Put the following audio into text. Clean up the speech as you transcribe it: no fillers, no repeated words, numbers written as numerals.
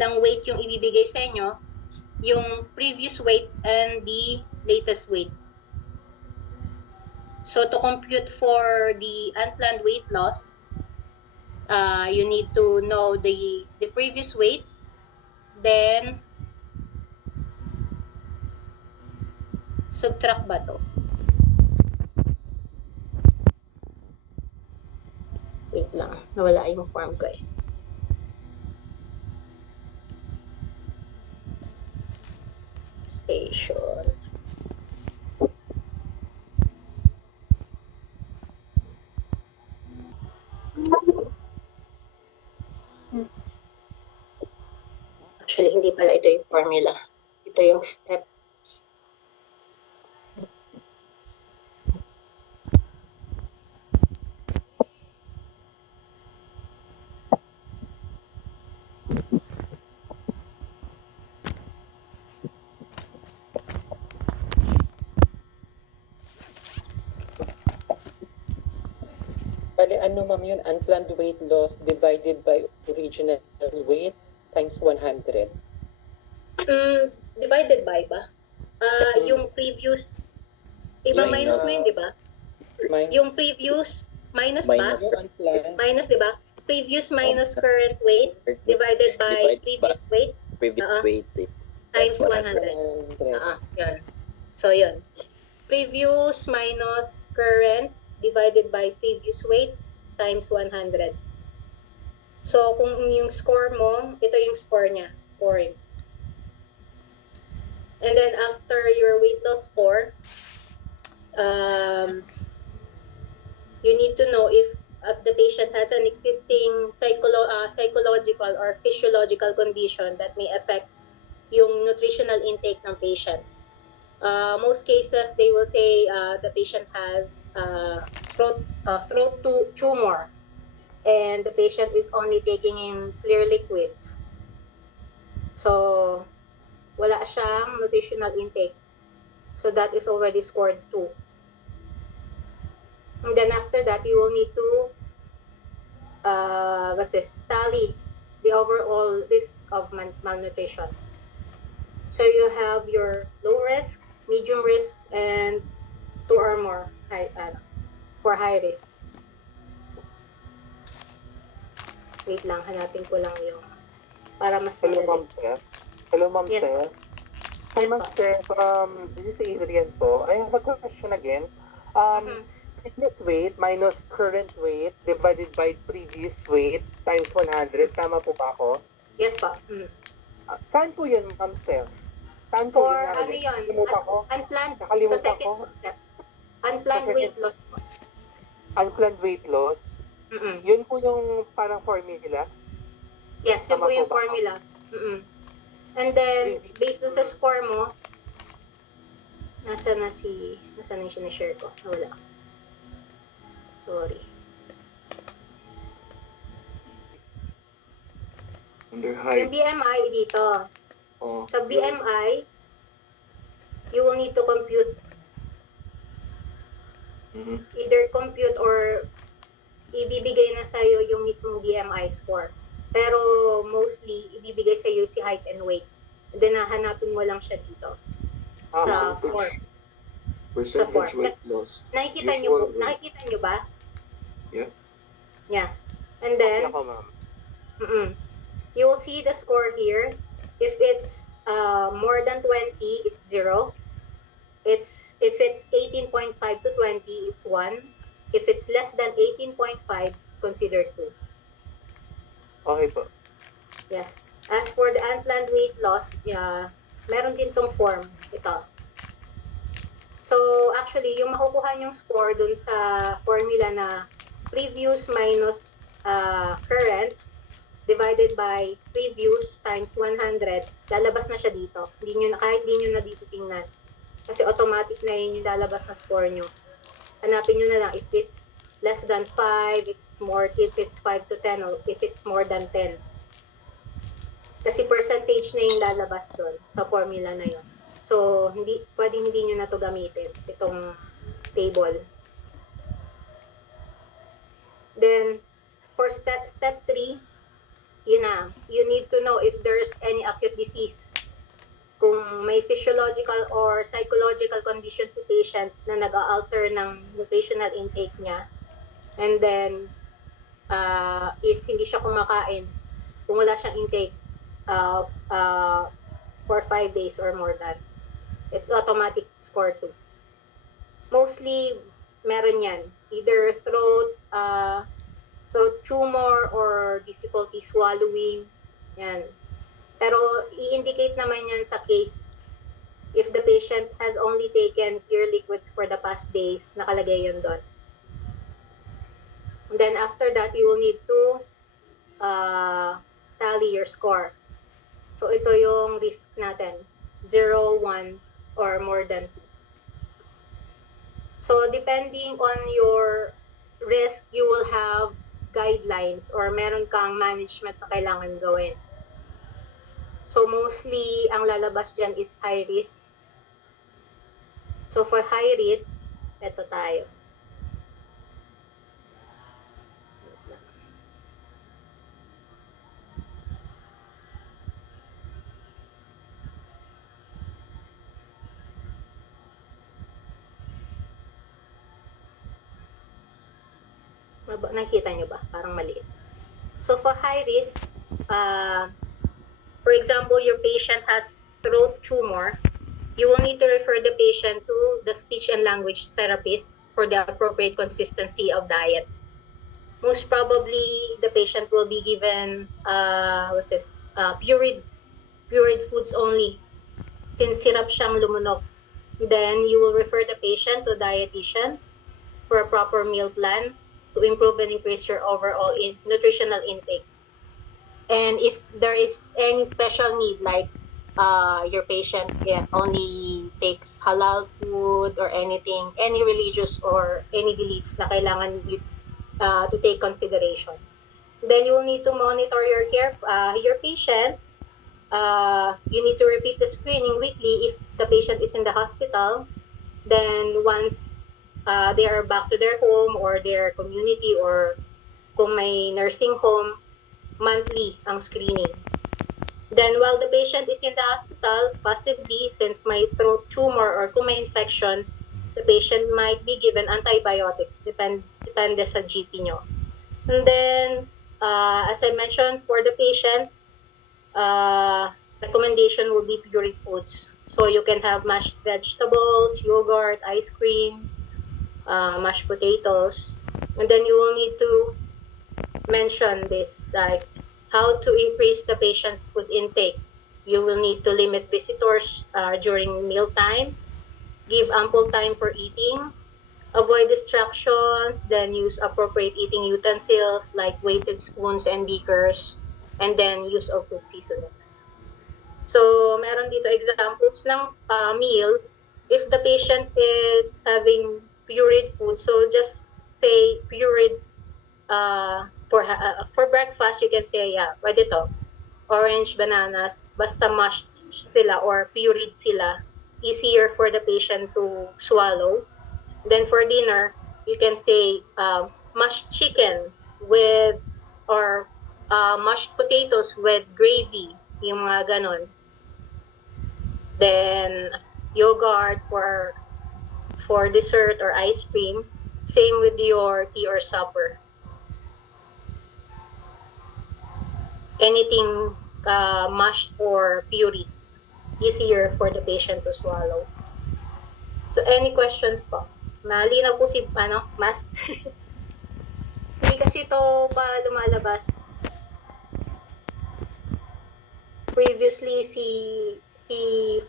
ng weight yung ibibigay sa inyo, yung previous weight and the latest weight. So to compute for the unplanned weight loss, you need to know the previous weight, then subtract ba to? Wait lang, nawala yung form ko eh. Station. Actually, hindi pala ito yung formula. Ito yung step. Bali, ano ma'am yun? Unplanned weight loss divided by original weight times 100. Divided by ba? Yung previous, minus mo yun, di ba? Minus, Yung previous, minus ba? yung unplanned, Minus, di ba? Previous minus current weight divided by previous weight Previous weight times 100. 100. Yun. So, yun. Previous minus current divided by previous weight times 100. So, kung yung score mo, ito yung score niya. Scoring. And then, after your weight loss score, you need to know if the patient has an existing psychological or physiological condition that may affect yung nutritional intake ng patient. Most cases, they will say the patient has throat tumor and the patient is only taking in clear liquids. So, wala siyang nutritional intake. So, that is already scored 2. And then after that, you will need to tally the overall risk of malnutrition. So you have your low risk, medium risk, and 2 or more for high risk. Wait lang, hanapin ko lang yung para mas Hello, madali. Ma'am Steph. Hello, Ma'am Yes. Steph. Hi, Ma'am Steph. This is Adrian po. I have a question again. Previous weight minus current weight divided by previous weight times 100. Tama po ba ako? Yes pa. Saan po yun, Ma'am Steph? Saan po For yun? ano yun? Nakalimutan ko. Unplanned. Sa Nakalimutan second ko. step. Unplanned Sa second- weight loss. Unplanned weight loss. Yun po yung parang formula. Yes, yun po Tama yung po ba? formula. And then, based dun sa score mo, nasa na yung sinashare ko? Nawala. Sorry. Under Yung height. BMI dito. Oh, Sa BMI, you will need to compute. Either compute or ibibigay na sa'yo yung mismong BMI score. Pero mostly, ibibigay sa'yo si height and weight. And then, hahanapin mo lang siya dito. Sa form. Percentage weight loss. Nakikita Usual nyo ba? Yeah. Yeah. And then, Ako, Ma'am. you will see the score here. If it's more than 20, it's 0. If it's 18.5 to 20, it's 1. If it's less than 18.5, it's considered 2. Okay po. Yes. As for the unplanned weight loss, meron din tong form. Ito. So, actually, yung makukuha yung score dun sa formula na previous minus current divided by previous times 100, lalabas na siya dito. Kahit hindi nyo na dito tingnan. Kasi automatic na yun yung lalabas na score nyo. Hanapin nyo na lang if it's less than 5, if it's 5 to 10, or if it's more than 10. Kasi percentage na yung lalabas doon sa formula na yun. So, pwedeng hindi nyo na to gamitin, itong table. Then, for step 3, yun na, you need to know if there's any acute disease. Kung may physiological or psychological condition si patient na nag-alter ng nutritional intake niya. And then, if hindi siya kumakain, kung wala siyang intake for 5 days or more than, it's automatic score 2. Mostly, meron yan. Either throat tumor or difficulty swallowing. Yan. Pero i-indicate naman yan sa case if the patient has only taken clear liquids for the past days, nakalagay yun doon. Then after that, you will need to tally your score. So ito yung risk natin, 0, 1, or more than 2. So depending on your risk, you will have guidelines or meron kang management na kailangan gawin. So mostly, ang lalabas dyan is high risk. So for high risk, ito tayo. Nakita nyo ba? Parang maliit. So for high risk, for example, your patient has throat tumor, you will need to refer the patient to the speech and language therapist for the appropriate consistency of diet. Most probably, the patient will be given pureed foods only, since hirap siyang lumunok. Then you will refer the patient to a dietitian for a proper meal plan to improve and increase your overall nutritional intake. And if there is any special need, like your patient only takes halal food or anything, any religious or any beliefs na kailangan you to take consideration, then you will need to monitor your patient. You need to repeat the screening weekly if the patient is in the hospital. Then once they are back to their home or their community, or kung may nursing home, monthly ang screening. Then while the patient is in the hospital, possibly since may throat tumor or kung may infection, the patient might be given antibiotics, depende sa GP nyo. And then, as I mentioned, for the patient, recommendation will be pureed foods. So you can have mashed vegetables, yogurt, ice cream, mashed potatoes. And then you will need to mention this, like how to increase the patient's food intake. You will need to limit visitors during mealtime, give ample time for eating, avoid distractions, then use appropriate eating utensils like weighted spoons and beakers, and then use of food seasonings. So, meron dito examples ng meal. If the patient is having pureed food, so just say pureed for breakfast, you can say, pwede to, orange, bananas, basta mashed sila or pureed sila, easier for the patient to swallow. Then for dinner, you can say mashed chicken with, or mashed potatoes with gravy, yung mga ganon. Then yogurt for dessert or ice cream. Same with your tea or supper. Anything mashed or puree, easier for the patient to swallow. So any questions po? Malinaw po si mask. Hindi kasi ito pa lumalabas. Previously si